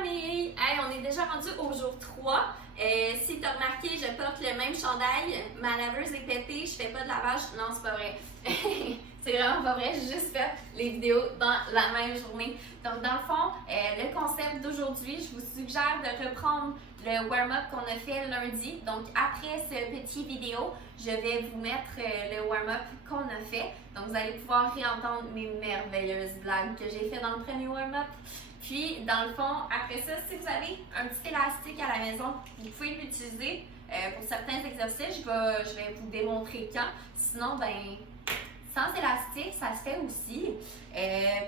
famille! Hey, on est déjà rendu au jour 3. Si tu as remarqué, je porte le même chandail. Ma laveuse est pétée, je fais pas de lavage. Non, c'est pas vrai. C'est vraiment pas vrai, j'ai juste fait les vidéos dans la même journée. Donc, dans le fond, le concept d'aujourd'hui, je vous suggère de reprendre le warm-up qu'on a fait lundi. Donc, après ce petit vidéo, je vais vous mettre le warm-up qu'on a fait. Donc, vous allez pouvoir réentendre mes merveilleuses blagues que j'ai fait dans le premier warm-up. Puis, dans le fond, après ça, si vous avez un petit élastique à la maison, vous pouvez l'utiliser pour certains exercices. Je vais vous démontrer quand. Sinon, ben, sans élastique, ça se fait aussi.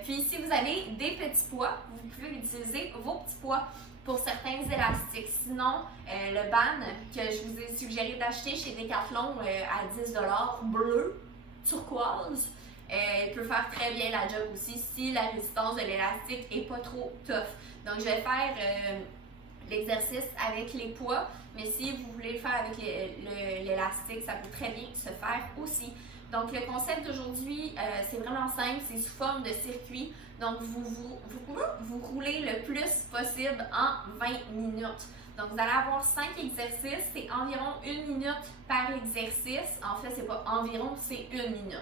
Puis, si vous avez des petits poids, vous pouvez utiliser vos petits poids pour certains élastiques. Sinon, le band que je vous ai suggéré d'acheter chez Decathlon à 10 $ bleu, turquoise, il peut faire très bien la job aussi si la résistance de l'élastique n'est pas trop tough. Donc, je vais faire l'exercice avec les poids, mais si vous voulez le faire avec l'élastique, ça peut très bien se faire aussi. Donc, le concept d'aujourd'hui, c'est vraiment simple, c'est sous forme de circuit. Donc, vous roulez le plus possible en 20 minutes. Donc, vous allez avoir 5 exercices, c'est environ 1 minute par exercice. En fait, c'est pas environ, c'est 1 minute.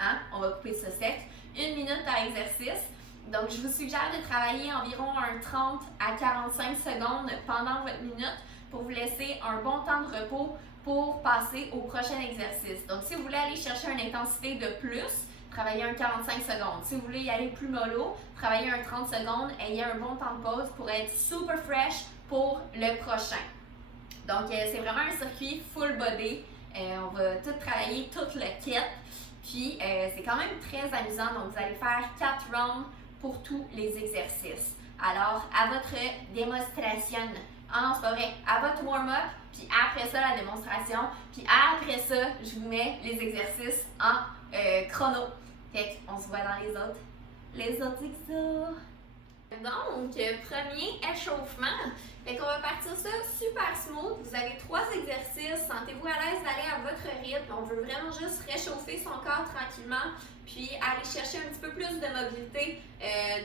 Hein? On va couper ça sec. 1 minute par exercice. Donc, je vous suggère de travailler environ un 30 à 45 secondes pendant votre minute pour vous laisser un bon temps de repos pour passer au prochain exercice. Donc, si vous voulez aller chercher une intensité de plus, travaillez un 45 secondes. Si vous voulez y aller plus mollo, travaillez un 30 secondes, ayez un bon temps de pause pour être super fresh pour le prochain. Donc, c'est vraiment un circuit full body. On va tout travailler, tout le kit. Puis, c'est quand même très amusant. Donc, vous allez faire 4 rounds pour tous les exercices. Alors, à votre démonstration, c'est pas vrai, à votre warm-up, puis après ça, la démonstration, puis après ça, je vous mets les exercices en chrono. Fait qu'on se voit dans les autres exos. Donc, premier échauffement. Fait qu'on va partir ça super smooth. Vous avez 3 exercices. Sentez-vous à l'aise d'aller à votre rythme. On veut vraiment juste réchauffer son corps tranquillement, puis aller chercher un petit peu plus de mobilité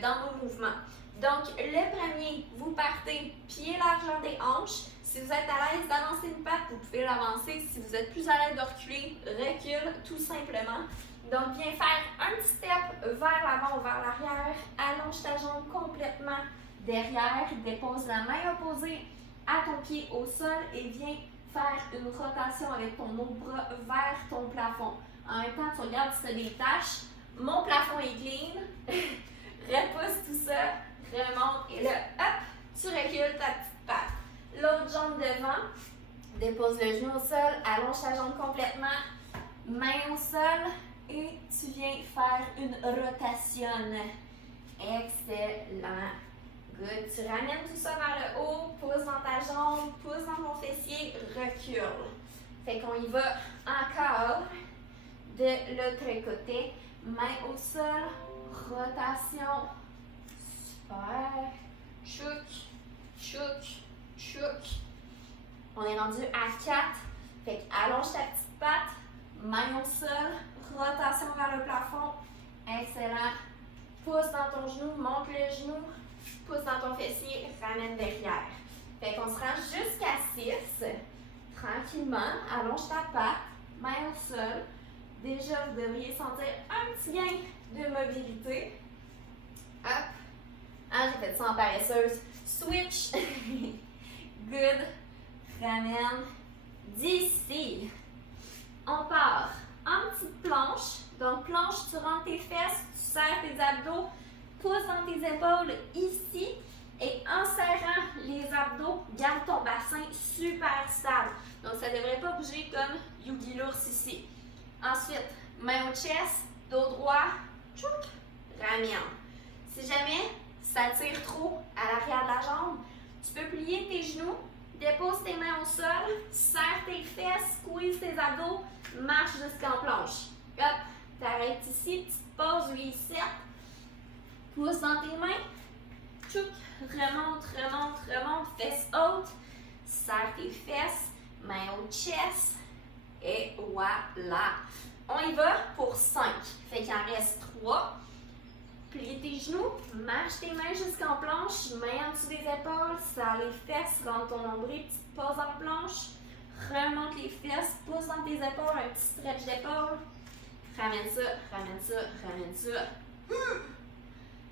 dans nos mouvements. Donc, le premier, vous partez pied largeur des hanches. Si vous êtes à l'aise d'avancer une patte, vous pouvez l'avancer. Si vous êtes plus à l'aise de reculer, recule tout simplement. Donc, viens faire un petit step vers l'avant ou vers l'arrière. Allonge ta jambe complètement derrière. Dépose la main opposée à ton pied au sol et viens faire une rotation avec ton autre bras vers ton plafond. En même temps, tu regardes si tu as des taches. Mon plafond est clean. Repousse tout ça. Remonte et là, hop, tu recules ta petite patte. L'autre jambe devant. Dépose le genou au sol. Allonge ta jambe complètement. Main au sol. Et tu viens faire une rotation. Excellent. Good. Tu ramènes tout ça vers le haut, pousse dans ta jambe, pousse dans ton fessier, recule. Fait qu'on y va encore de l'autre côté. Main au sol, rotation. Super. Chouk, chouk, chouk. On est rendu à 4. Fait qu'allonge ta petite patte, main au sol, rotation vers le plafond. Excellent. Pousse dans ton genou, monte le genou, pousse dans ton fessier, ramène derrière. Fait qu'on se rend jusqu'à 6. Tranquillement, allonge ta patte, main au sol. Déjà, vous devriez sentir un petit gain de mobilité. Hop. Ah, j'ai fait ça en paresseuse. Switch. Good. Ramène. D'ici. On part en petite planche. Donc, planche, tu rentres tes fesses, tu serres tes abdos, pousse dans tes épaules ici. Et en serrant les abdos, garde ton bassin super stable. Donc, ça ne devrait pas bouger comme Yogi l'ours ici. Ensuite, main au chest, dos droit, tchouk, ramène. Si jamais ça tire trop à l'arrière de la jambe, tu peux plier tes genoux, dépose tes mains au sol, serre tes fesses, squeeze tes abdos, marche jusqu'en planche. Hop, t'arrêtes ici, petite pause, reset. Pousse dans tes mains, tchouk, remonte, remonte, remonte, fesses hautes, serre tes fesses, main au chest, et voilà. On y va pour 5. Fait qu'il en reste 3. Plie tes genoux, marche tes mains jusqu'en planche, main en dessous des épaules, serre les fesses, rentre ton nombril, petite pause en planche, remonte les fesses, pousse dans tes épaules, un petit stretch d'épaule, ramène ça, ramène ça, ramène ça,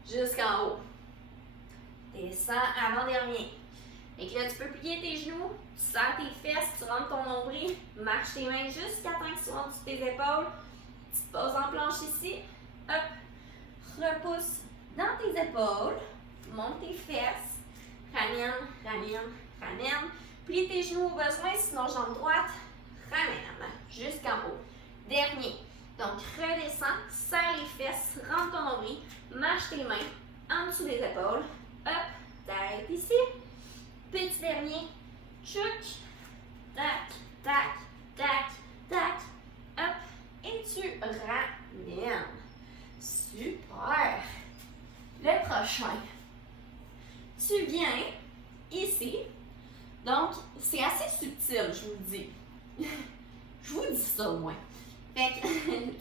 jusqu'en haut. Descends avant-dernier. Et que là, tu peux plier tes genoux, tu serres tes fesses, tu rentres ton nombril, marche tes mains jusqu'à temps qu'ils soient en dessous de tes épaules, petite pause en planche ici, hop. Repousse dans tes épaules, monte tes fesses, ramène, ramène, ramène. Plie tes genoux au besoin, sinon jambe droite, ramène jusqu'en haut. Dernier. Donc, redescends, serre les fesses, rentre ton nombril, marche tes mains en dessous des épaules. Hop, t'arrêtes ici. Petit dernier. Tchouk, tac, tac, tac, tac. Hop, et tu ramènes. Super! Le prochain. Tu viens ici. Donc, c'est assez subtil, je vous le dis. Je vous dis ça au moins. Fait que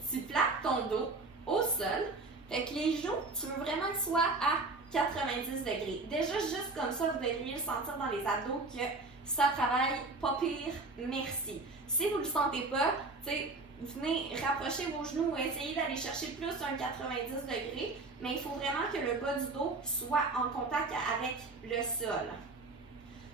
tu plaques ton dos au sol. Fait que les genoux, tu veux vraiment qu'ils soient à 90 degrés. Déjà, juste comme ça, vous devriez le sentir dans les abdos que ça travaille pas pire, merci. Si vous ne le sentez pas, tu sais, venez rapprocher vos genoux ou essayez d'aller chercher plus un 90 degrés, mais il faut vraiment que le bas du dos soit en contact avec le sol.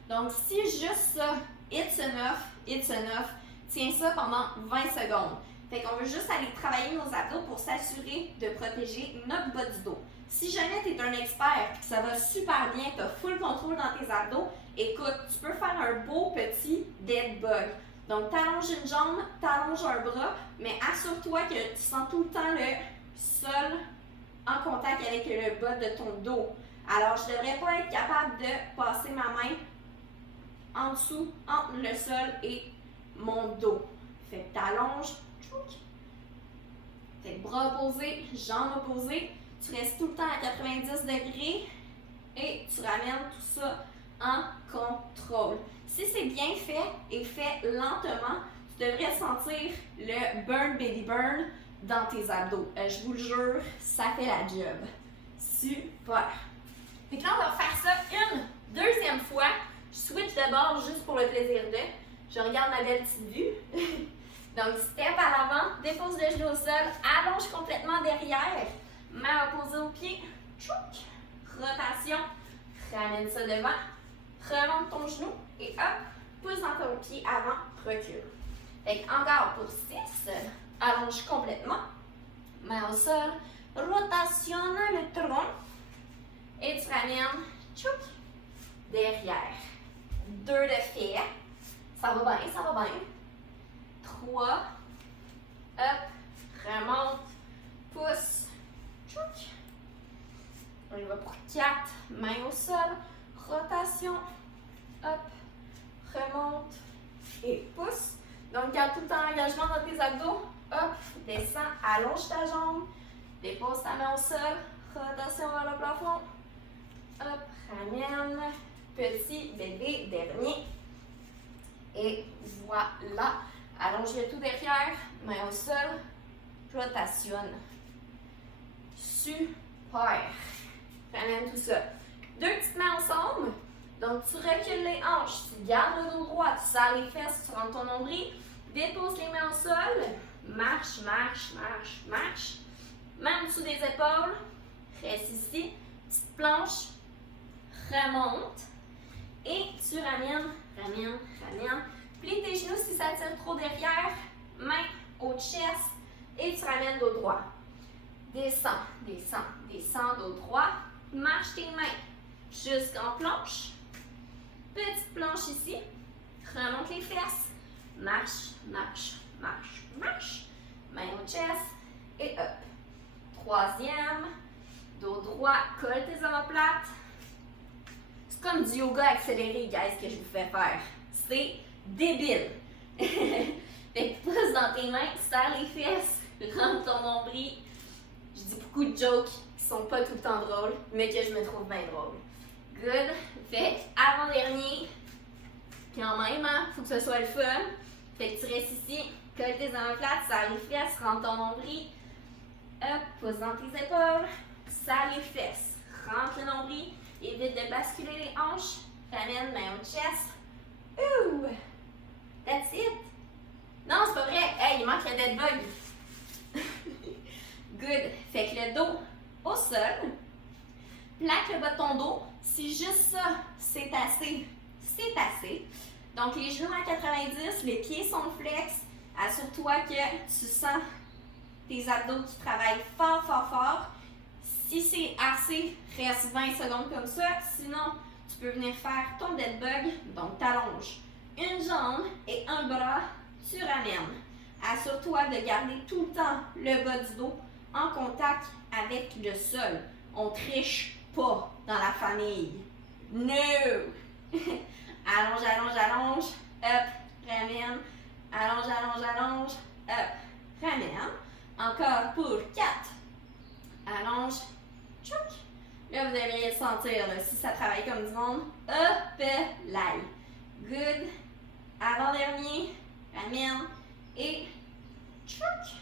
Donc, si juste ça, it's enough, tiens ça pendant 20 secondes. Fait qu'on veut juste aller travailler nos abdos pour s'assurer de protéger notre bas du dos. Si jamais tu es un expert et que ça va super bien, tu as full contrôle dans tes abdos, écoute, tu peux faire un beau petit dead bug. Donc, t'allonges une jambe, t'allonges un bras, mais assure-toi que tu sens tout le temps le sol en contact avec le bas de ton dos. Alors, je ne devrais pas être capable de passer ma main en dessous, entre le sol et mon dos. Fait que t'allonges, fait que bras opposés, jambes opposées, tu restes tout le temps à 90 degrés et tu ramènes tout ça en contrôle. Si c'est bien fait et fait lentement, tu devrais sentir le burn baby burn dans tes abdos. Je vous le jure, ça fait la job. Super! Fait que là, on va faire ça une deuxième fois. Je switch d'abord juste pour le plaisir de. Je regarde ma belle petite vue. Donc, step à l'avant, dépose le genou au sol, allonge complètement derrière, main opposée au pied, tchouk, rotation, ramène ça devant, remonte ton genou et hop, pousse dans ton pied avant, recule. Fait encore pour 6, allonge complètement, main au sol, rotationne le tronc et tu ramènes, tchouk, derrière. 2 de fait, ça va bien, ça va bien. 3, hop, remonte, pousse, tchouk. On y va pour 4, main au sol, rotation, hop, remonte et pousse. Donc, garde tout le temps l'engagement dans tes abdos, hop, descends, allonge ta jambe, dépose ta main au sol, rotation vers le plafond, hop, ramène, petit bébé dernier. Et voilà. Allonge le tout derrière, main au sol, rotationne. Super! Ramène tout ça. 2 petites mains ensemble. Donc, tu recules les hanches, tu gardes le dos droit, tu serres les fesses, tu rentres ton nombril, dépose les mains au sol, marche, marche, marche, marche. Main en dessous des épaules, reste ici, petite planche, remonte et tu ramènes, ramènes, ramènes. Plie tes genoux si ça tire trop derrière, main au chest et tu ramènes dos droit. Descends, descends, descends, dos droit. Marche tes mains jusqu'en planche. Petite planche ici. Remonte les fesses. Marche, marche, marche, marche. Main au chest et hop. 3e, dos droit, colle tes omoplates. C'est comme du yoga accéléré, guys, que je vous fais faire. C'est débile. Fait que pousse dans tes mains, serre les fesses, rentre ton nombril. Je dis beaucoup de jokes qui sont pas tout le temps drôles, mais que je me trouve bien drôles. Good. Fait que avant-dernier, quand même, hein, faut que ce soit le fun. Fait que tu restes ici, colle tes omoplates, serre les fesses, rentre ton nombril. Hop, pousse dans tes épaules, serre les fesses, rentre le nombril, évite de basculer les hanches, ramène main au chest. Ouh! That's it! Non, c'est pas vrai! Hey, il manque le dead bug! Good! Fait que le dos au sol, plaque le bas de ton dos. Si juste ça, c'est assez, c'est assez. Donc les genoux à 90, les pieds sont flex. Assure-toi que tu sens tes abdos qui travaillent fort, fort, fort. Si c'est assez, reste 20 secondes comme ça. Sinon, tu peux venir faire ton dead bug. Donc, t'allonges une jambe et un bras, tu ramènes. Assure-toi de garder tout le temps le bas du dos en contact avec le sol. On triche pas dans la famille. No! Allonge, allonge, allonge. Up, ramène. Allonge, allonge, allonge. Up, ramène. Encore pour 4. Allonge. Tchouk. Là, vous devriez le sentir, là, si ça travaille comme du monde. Up, l'ail. Good. Avant-dernier. Ramène. Et tchouk.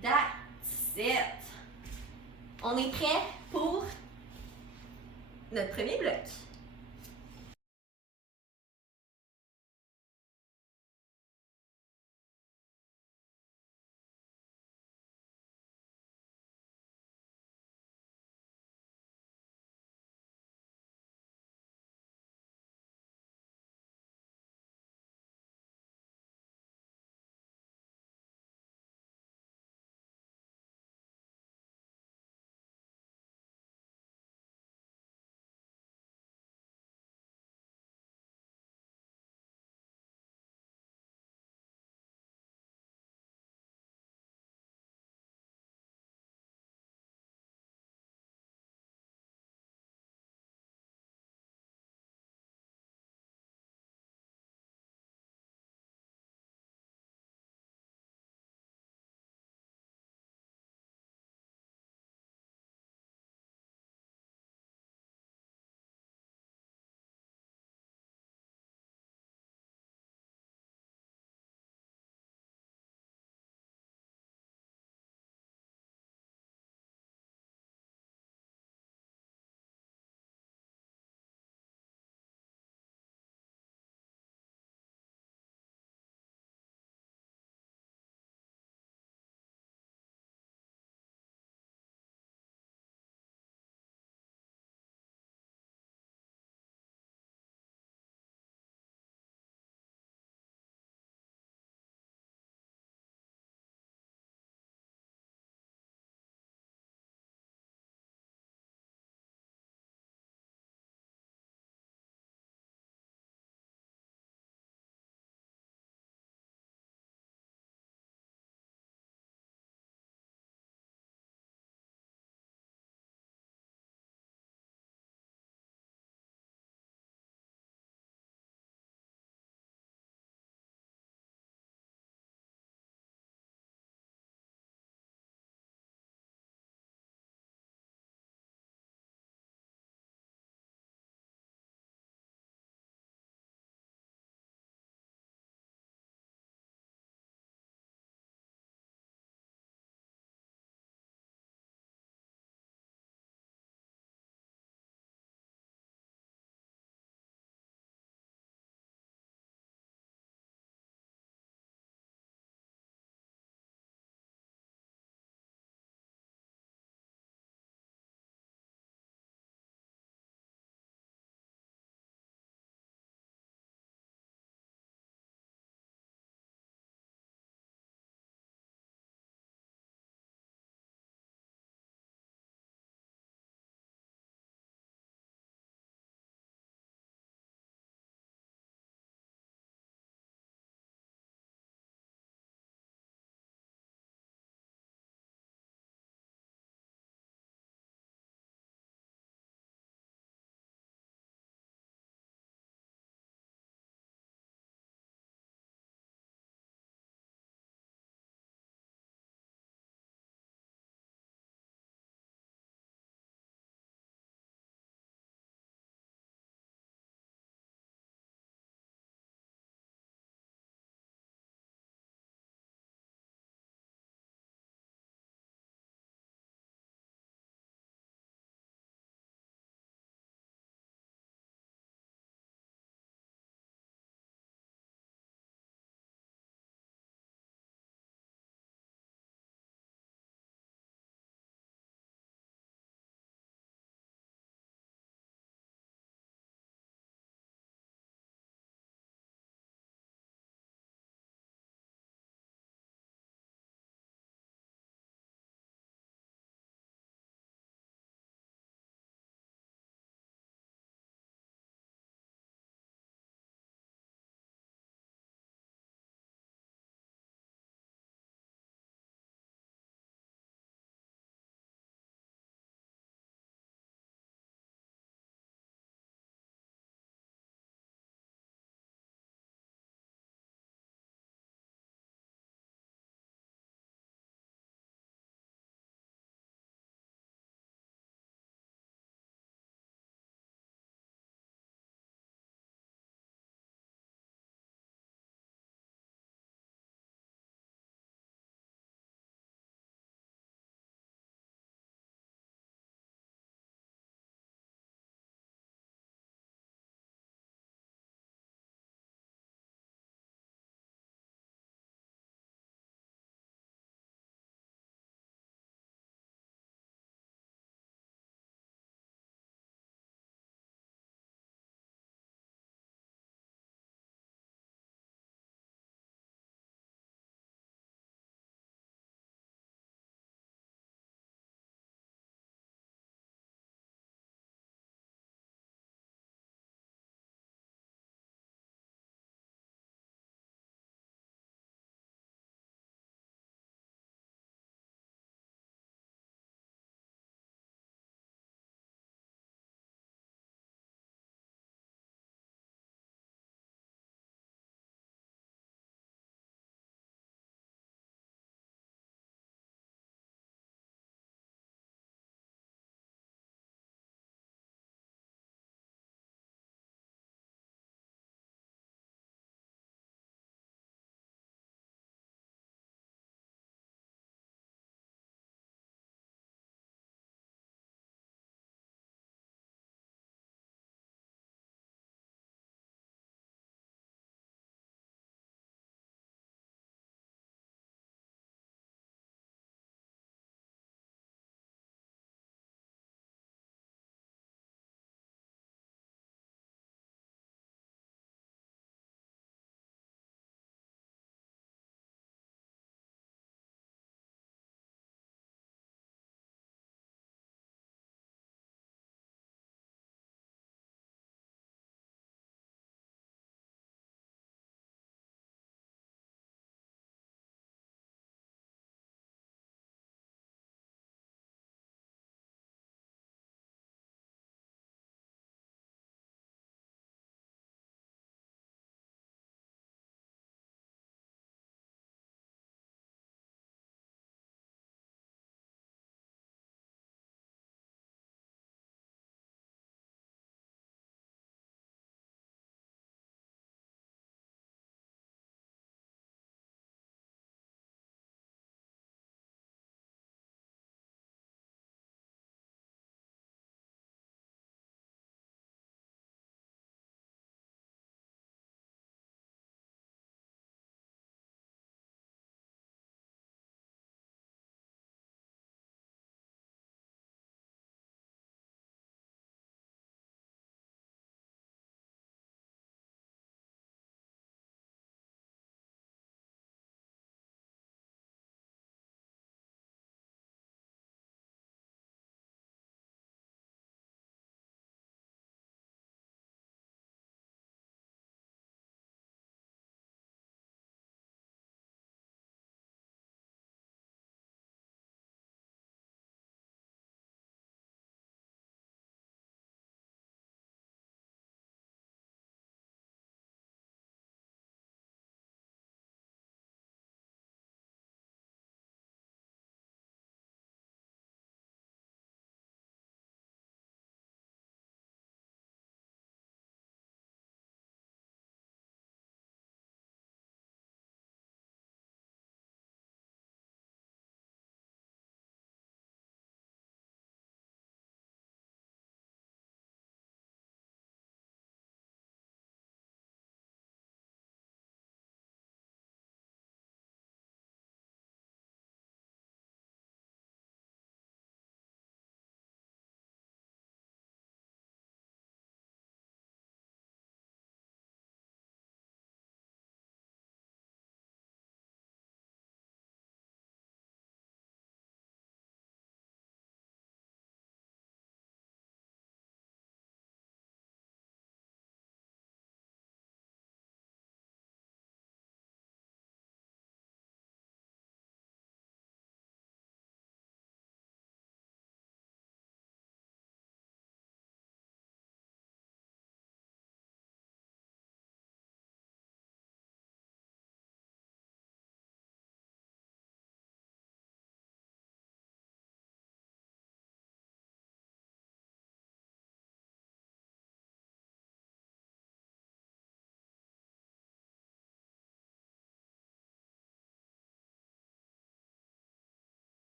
That's it. On est prêt pour notre premier bloc.